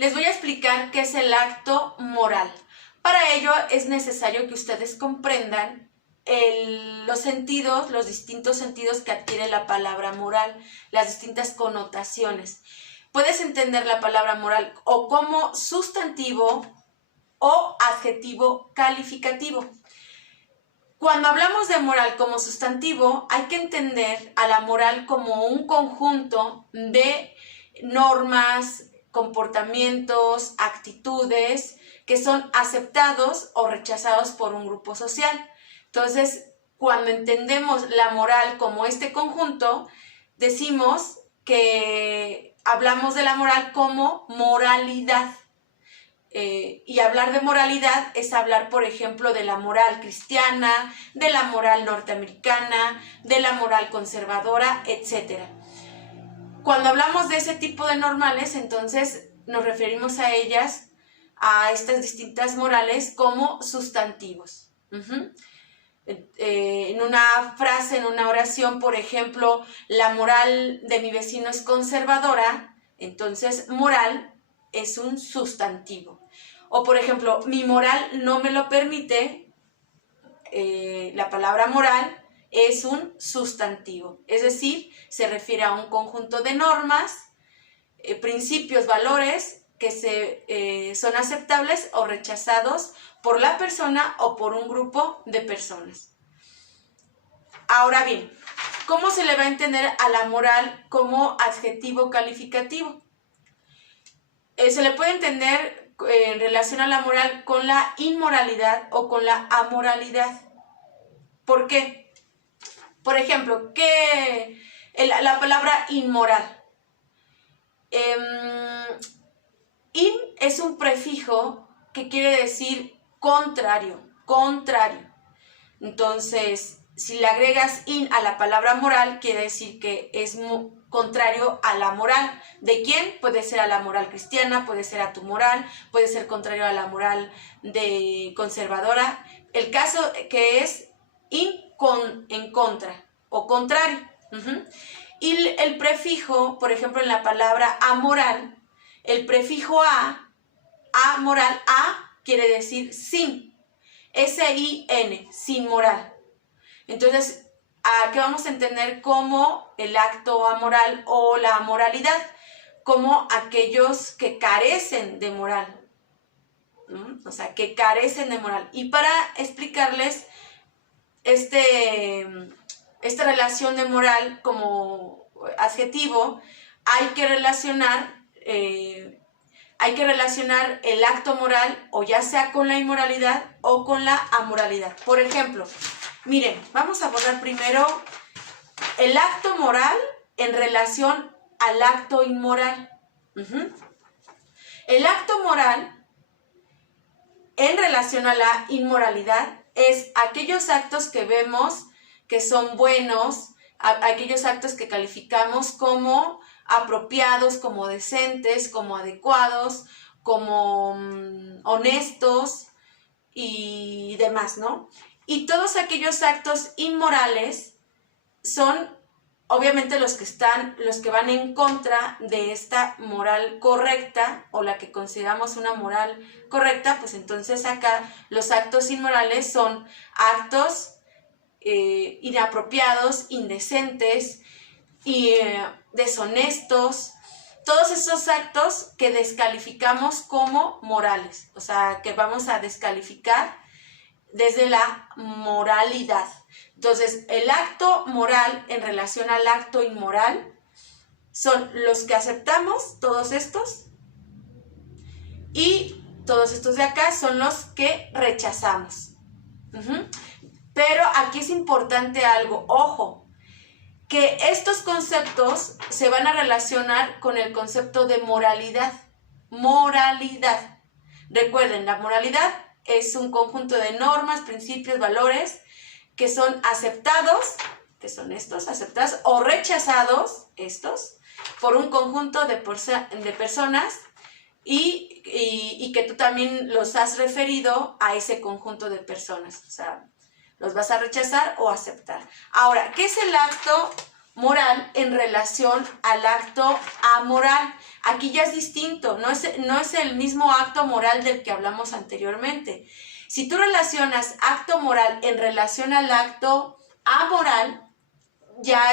les voy a explicar qué es el acto moral. Para ello es necesario que ustedes comprendan los distintos sentidos que adquiere la palabra moral, las distintas connotaciones. Puedes entender la palabra moral o como sustantivo o adjetivo calificativo. Cuando hablamos de moral como sustantivo, hay que entender a la moral como un conjunto de normas, comportamientos, actitudes que son aceptados o rechazados por un grupo social. Entonces, cuando entendemos la moral como este conjunto, decimos que hablamos de la moral como moralidad. Y hablar de moralidad es hablar, por ejemplo, de la moral cristiana, de la moral norteamericana, de la moral conservadora, etc. Cuando hablamos de ese tipo de normales, entonces nos referimos a ellas, a estas distintas morales, como sustantivos. En una frase, en una oración, por ejemplo, la moral de mi vecino es conservadora, entonces moral es un sustantivo. O por ejemplo, mi moral no me lo permite, la palabra moral es un sustantivo, es decir, se refiere a un conjunto de normas, principios, valores que son aceptables o rechazados por la persona o por un grupo de personas. Ahora bien, ¿cómo se le va a entender a la moral como adjetivo calificativo? Se le puede entender en relación a la moral con la inmoralidad o con la amoralidad. ¿Por qué? Por ejemplo, la palabra inmoral. In es un prefijo que quiere decir contrario, contrario. Entonces, si le agregas in a la palabra moral, quiere decir que es contrario a la moral. ¿De quién? Puede ser a la moral cristiana, puede ser a tu moral, puede ser contrario a la moral conservadora. El caso que es en contra o contrario. Y el prefijo, por ejemplo, en la palabra amoral, el prefijo amoral, quiere decir sin. S-I-N, sin moral. Entonces, ¿qué vamos a entender como el acto amoral o la amoralidad? Como aquellos que carecen de moral. O sea, que carecen de moral. Y para explicarles esta relación de moral como adjetivo, hay que relacionar el acto moral o ya sea con la inmoralidad o con la amoralidad. Por ejemplo, miren, vamos a abordar primero el acto moral en relación al acto inmoral. El acto moral en relación a la inmoralidad es aquellos actos que vemos que son buenos, aquellos actos que calificamos como apropiados, como decentes, como adecuados, como honestos y demás, ¿no? Y todos aquellos actos inmorales son obviamente los que van en contra de esta moral correcta o la que consideramos una moral correcta, pues entonces acá los actos inmorales son actos inapropiados, indecentes y deshonestos, todos esos actos que descalificamos como morales, o sea, que vamos a descalificar desde la moralidad. Entonces, el acto moral en relación al acto inmoral son los que aceptamos, todos estos, y todos estos de acá son los que rechazamos. Pero aquí es importante algo, ojo, que estos conceptos se van a relacionar con el concepto de moralidad. Moralidad. Recuerden, la moralidad es un conjunto de normas, principios, valores que son aceptados, que son estos, aceptados o rechazados, estos, por un conjunto de personas y que tú también los has referido a ese conjunto de personas. O sea, los vas a rechazar o aceptar. Ahora, ¿qué es el acto moral en relación al acto amoral. Aquí ya es distinto, no es el mismo acto moral del que hablamos anteriormente. Si tú relacionas acto moral en relación al acto amoral, ya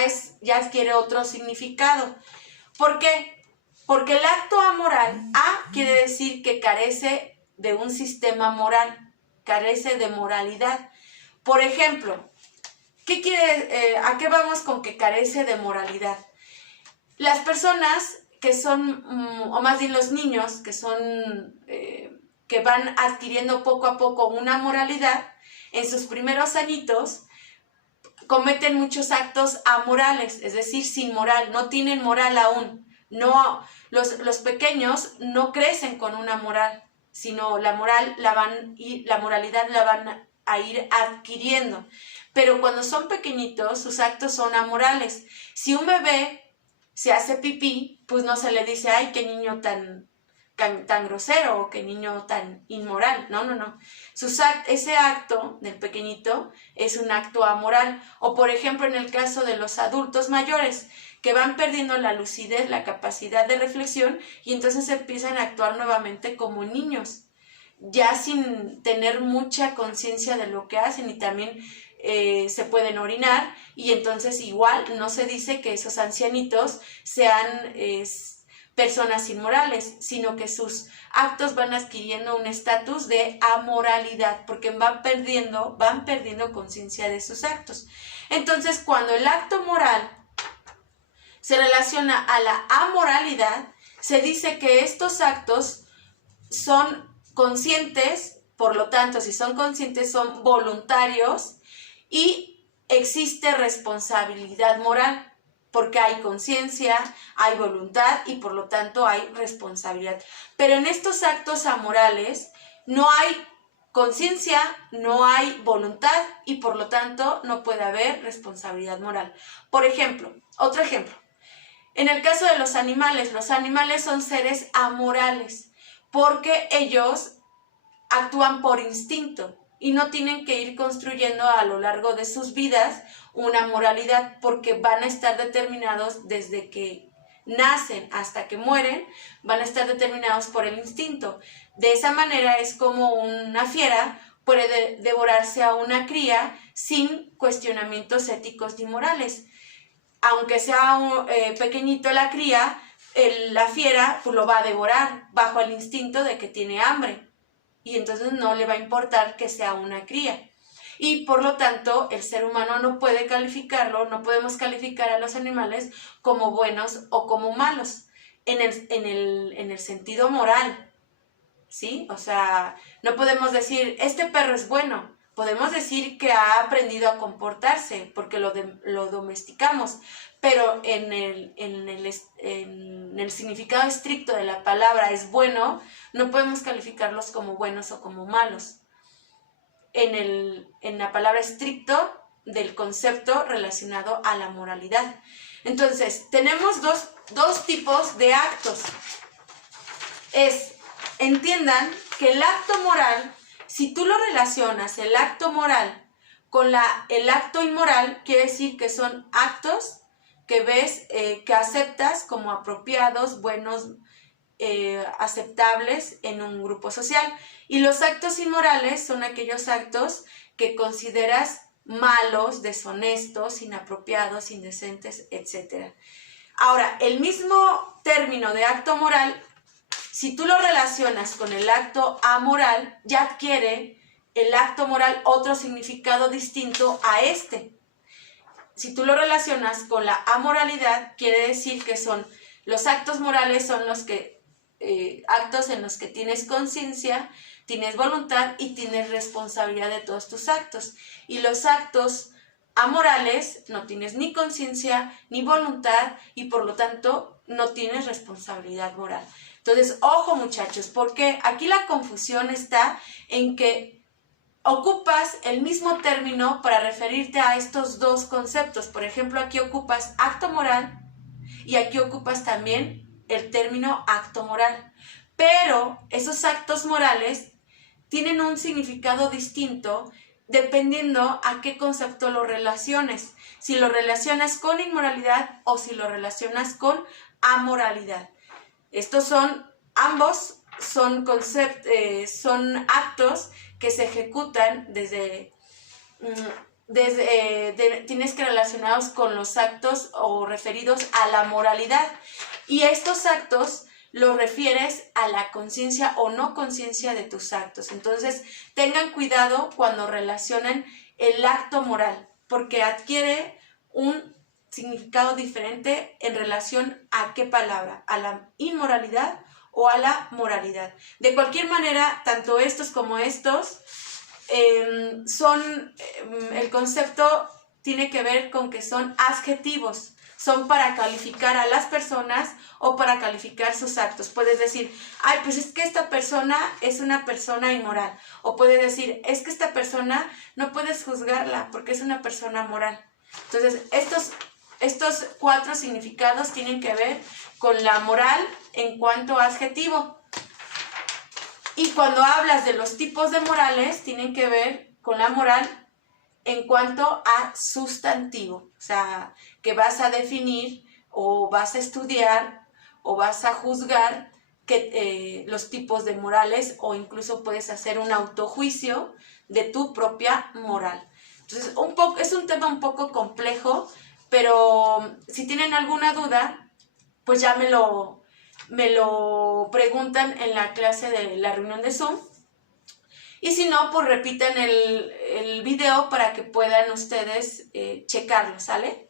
adquiere otro significado. ¿Por qué? Porque el acto amoral, quiere decir que carece de un sistema moral, carece de moralidad. Por ejemplo, ¿a qué vamos con que carece de moralidad? Las personas que son, o más bien los niños que van adquiriendo poco a poco una moralidad, en sus primeros añitos cometen muchos actos amorales, es decir, sin moral, no tienen moral aún. Los pequeños no crecen con una moral, sino la moralidad la van a ir adquiriendo. Pero cuando son pequeñitos, sus actos son amorales. Si un bebé se hace pipí, pues no se le dice, ay, qué niño tan grosero o qué niño tan inmoral. No. Ese acto del pequeñito es un acto amoral. O por ejemplo en el caso de los adultos mayores, que van perdiendo la lucidez, la capacidad de reflexión y entonces empiezan a actuar nuevamente como niños, ya sin tener mucha conciencia de lo que hacen y también se pueden orinar y entonces igual no se dice que esos ancianitos sean personas inmorales, sino que sus actos van adquiriendo un estatus de amoralidad porque van perdiendo conciencia de sus actos. Entonces, cuando el acto moral se relaciona a la amoralidad, se dice que estos actos son conscientes, por lo tanto, si son conscientes, son voluntarios y existe responsabilidad moral, porque hay conciencia, hay voluntad y por lo tanto hay responsabilidad. Pero en estos actos amorales no hay conciencia, no hay voluntad y por lo tanto no puede haber responsabilidad moral. Por ejemplo, otro ejemplo. En el caso de los animales son seres amorales porque ellos actúan por instinto y no tienen que ir construyendo a lo largo de sus vidas una moralidad porque van a estar determinados desde que nacen hasta que mueren, van a estar determinados por el instinto. De esa manera es como una fiera puede devorarse a una cría sin cuestionamientos éticos ni morales. Aunque sea pequeñito la cría, la fiera pues, lo va a devorar bajo el instinto de que tiene hambre y entonces no le va a importar que sea una cría. Y por lo tanto el ser humano no puede calificarlo, no podemos calificar a los animales como buenos o como malos en el sentido moral, ¿sí? O sea, no podemos decir, este perro es bueno. Podemos decir que ha aprendido a comportarse porque lo domesticamos, pero en el significado estricto de la palabra es bueno, no podemos calificarlos como buenos o como malos. En la palabra estricto del concepto relacionado a la moralidad. Entonces, tenemos dos tipos de actos. Entiendan que el acto moral, si tú lo relacionas, el acto moral, con el acto inmoral, quiere decir que son actos que ves, que aceptas como apropiados, buenos, aceptables en un grupo social. Y los actos inmorales son aquellos actos que consideras malos, deshonestos, inapropiados, indecentes, etc. Ahora, el mismo término de acto moral, si tú lo relacionas con el acto amoral, ya adquiere el acto moral otro significado distinto a este. Si tú lo relacionas con la amoralidad, quiere decir que los actos morales son actos en los que tienes conciencia, tienes voluntad y tienes responsabilidad de todos tus actos. Y los actos amorales no tienes ni conciencia ni voluntad y por lo tanto no tienes responsabilidad moral. Entonces, ojo muchachos, porque aquí la confusión está en que ocupas el mismo término para referirte a estos dos conceptos. Por ejemplo, aquí ocupas acto moral y aquí ocupas también el término acto moral. Pero esos actos morales tienen un significado distinto dependiendo a qué concepto lo relaciones. Si lo relacionas con inmoralidad o si lo relacionas con amoralidad. Ambos son actos que se ejecutan tienes que relacionarlos con los actos o referidos a la moralidad. Y estos actos los refieres a la conciencia o no conciencia de tus actos. Entonces, tengan cuidado cuando relacionen el acto moral, porque adquiere un significado diferente en relación a qué palabra, a la inmoralidad o a la moralidad. De cualquier manera, tanto estos como estos el concepto tiene que ver con que son adjetivos, son para calificar a las personas o para calificar sus actos. Puedes decir, ay, pues es que esta persona es una persona inmoral. O puedes decir, es que esta persona no puedes juzgarla porque es una persona moral. Entonces, estos 4 significados tienen que ver con la moral en cuanto a adjetivo. Y cuando hablas de los tipos de morales, tienen que ver con la moral en cuanto a sustantivo. O sea, que vas a definir o vas a estudiar o vas a juzgar los tipos de morales, o incluso puedes hacer un autojuicio de tu propia moral. Entonces, es un tema un poco complejo, pero si tienen alguna duda, pues ya me lo preguntan en la clase de la reunión de Zoom. Y si no, pues repitan el video para que puedan ustedes checarlo, ¿sale?